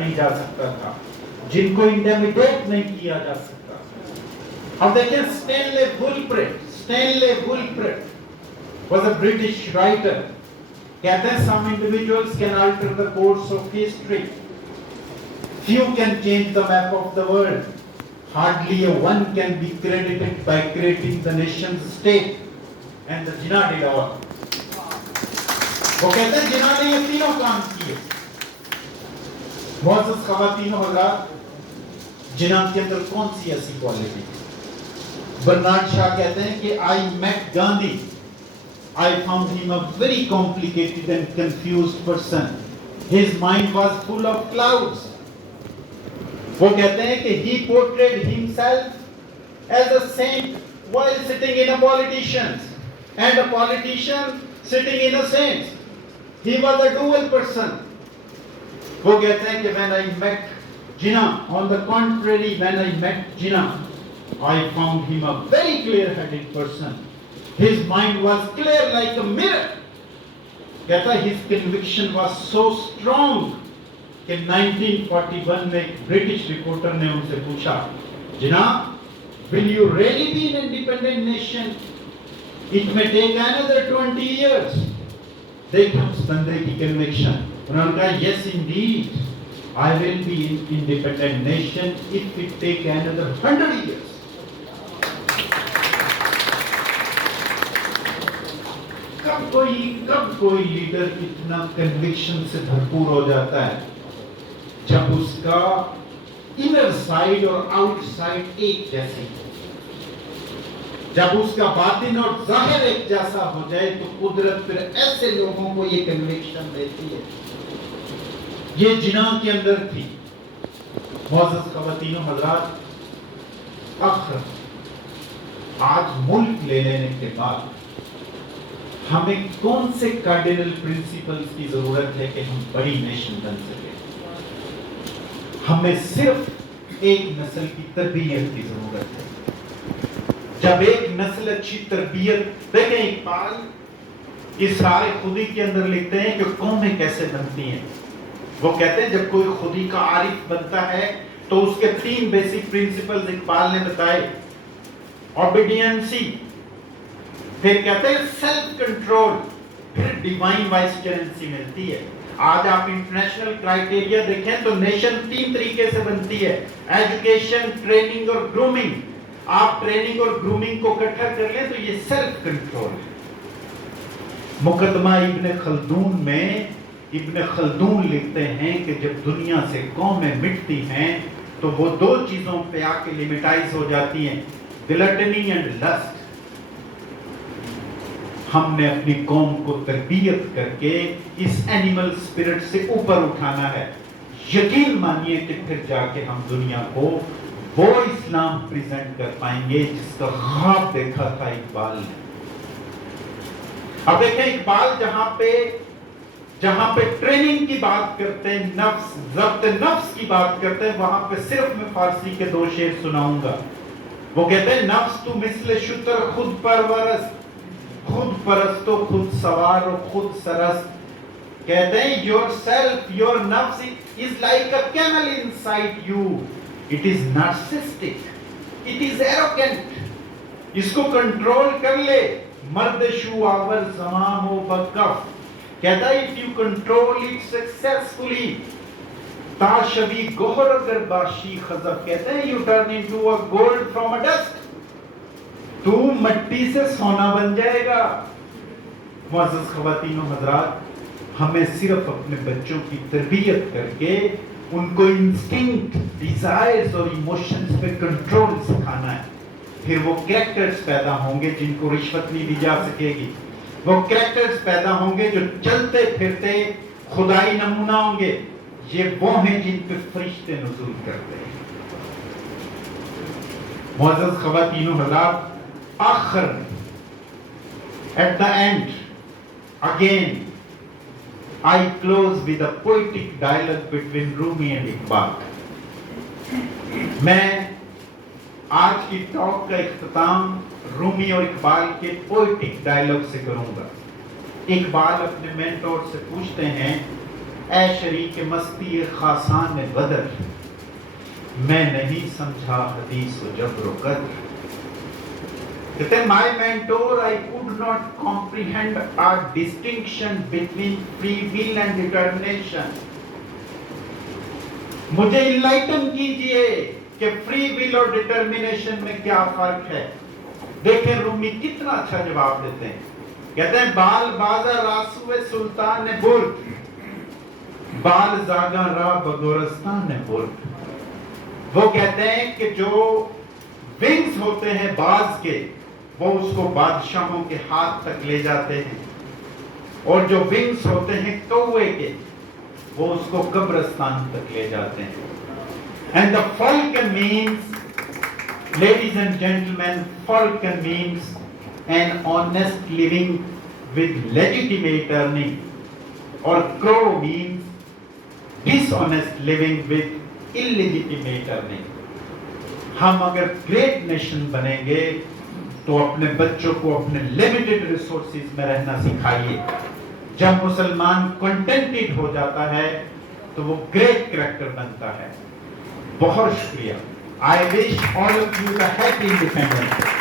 نہیں جا سکتا تھا, جن کو انٹیمیڈیٹ نہیں کیا جا سکتا. اب دیکھیں Stanley وولفرٹ was a British writer. کہتے ہیں some individuals can alter the course of history. Few can change the map of the world. Hardly a one can be credited by creating the nation state. And the Jinnah did all. وہ کہتے ہیں جنہوں نے یہ تینوں کام کیے. معزز خواتین و حضرات, جنہوں کے اندر کون سی ایسی کوالٹی؟ برنارڈ شاہ کہتے ہیں کہ I met Gandhi. I found him a very complicated and confused person. His mind was full of clouds. وہ کہتے ہیں کہ he portrayed himself as a saint while sitting in a politician, and a politician sitting in a saint. He was a dual person. وہ کہتے ہیں کہ when I met Jinnah, on the contrary, when I met Jinnah, I found him a very clear-headed person. His mind was clear like a mirror. کہتا ہے his conviction was so strong کہ 1941 میں ایک British reporter نے ان سے پوچھا, جناب will you really be an independent nation? It may take another 20 years. دیکھیں اس بندے کی conviction. انہوں نے کہا yes indeed, I will be an independent nation if it take another 100 years. کب کوئی لیڈر اتنا کنوکشن سے بھرپور ہو جاتا ہے جب اس کا انر سائڈ اور آؤٹ سائڈ ایک جیسی ہو, جب اس کا باطن اور ظاہر ایک جیسا ہو جائے تو قدرت پھر ایسے لوگوں کو یہ کنوکشن دیتی ہے. یہ جناح کے اندر تھی. معزز خواتین و حضرات, آخر آج ملک لے لینے کے بعد ہمیں کون سے کارڈینل پرنسپلز کی ضرورت ہے کہ ہم بڑی نیشن بن سکیں؟ ہمیں صرف ایک نسل کی تربیت کی ضرورت ہے. جب ایک نسل اچھی تربیت, دیکھیں اقبال اسرار خودی کے اندر لکھتے ہیں کہ قومیں کیسے بنتی ہیں. وہ کہتے ہیں جب کوئی خودی کا عارف بنتا ہے تو اس کے 3 بیسک پرنسپلز اقبال نے بتائے. اوبیڈینسی, پھر کہتے ہیں سیلف کنٹرول, پھر ڈیوائن وائسچرنسی ملتی ہے. آج آپ انٹرنیشنل کرائیٹیریا دیکھیں تو نیشن 3 طریقے سے بنتی ہے, ایجوکیشن, ٹریننگ اور گرومنگ. آپ ٹریننگ اور گرومنگ کو اکٹھا کر لیں تو یہ سیلف کنٹرول ہے. مقدمہ ابن خلدون میں ابن خلدون لکھتے ہیں کہ جب دنیا سے قومیں مٹتی ہیں تو وہ 2 چیزوں پہ آ کے لیمیٹائز ہو جاتی ہیں, گلٹنی اینڈ لسٹ. ہم نے اپنی قوم کو تربیت کر کے اس اینیمل اسپرٹ سے اوپر اٹھانا ہے. یقین مانیے کہ پھر جا کے ہم دنیا کو وہ اسلام پریزنٹ کر پائیں گے جس کا خواب دیکھا تھا اقبال نے. اب دیکھیں اقبال جہاں پہ ٹریننگ کی بات کرتے ہیں, نفس, ضبط نفس کی بات کرتے ہیں, وہاں پہ صرف میں فارسی کے 2 شعر سناؤں گا. وہ کہتے ہیں نفس تو مثل شتر خود پرورست, خود پرست و خود سوار و خود سرست. کہتے ہیں yourself, your nafs is like a camel inside you. It is narcissistic, it is arrogant. اس کو کنٹرول کر لے, مرد شو آور زمام و بکف. کہتا ہے if you control it successfully, تاشوی گوہر اگر باشی خزف. کہتے ہیں you turn into a gold from a dust. تو مٹی سے سونا بن جائے گا. معزز خواتین و حضرات, ہمیں صرف اپنے بچوں کی تربیت کر کے ان کو انسٹنکٹ, ڈیزائرز اور ایموشنز پہ کنٹرول سکھانا ہے. پھر وہ کریکٹرز پیدا ہوں گے جن کو رشوت نہیں دی جا سکے گی. وہ کریکٹرز پیدا ہوں گے جو چلتے پھرتے خدائی نمونہ ہوں گے. یہ وہ ہیں جن پہ فرشتے نزول کرتے ہیں. معزز خواتین و حضرات, آخر at the end again I close with a poetic dialogue between Rumi and Iqbal. میں آج کی ٹاک کا اختتام رومی اور اقبال کے پوئٹک ڈائلاگ سے کروں گا. اقبال اپنے مینٹور سے پوچھتے ہیں اے شریک مستی خاصان بدر، میں نہیں سمجھا حدیث و جبر و قدر. کہتے ہیں my mentor, I could not comprehend a distinction between free will and determination. مجھے انلائٹن کیجئے کہ فری ول اور ڈٹرمنیشن میں کیا فرق ہے. دیکھیں رومی کتنا اچھا جواب دیتے ہیں. کہتے ہیں بال بازا راسو سلطان برد، بال زاگا را بگورستان برد. وہ کہتے ہیں کہ جو ونگز ہوتے ہیں باز کے، وہ اس کو بادشاہوں کے ہاتھ تک لے جاتے ہیں، اور جو ونگز ہوتے ہیں کوے کے، وہ اس کو قبرستان تک لے جاتے ہیں. And the falcon means, ladies and gentlemen, falcon means an honest living with legitimate earning, or crow means dishonest living with illegitimate earning. ہم اگر گریٹ نیشن بنیں گے تو اپنے بچوں کو اپنے لیمیٹڈ ریسورسز میں رہنا سکھائیے. جب مسلمان کنٹینٹڈ ہو جاتا ہے تو وہ گریٹ کریکٹر بنتا ہے. بہت شکریہ. I wish all of you a happy independence.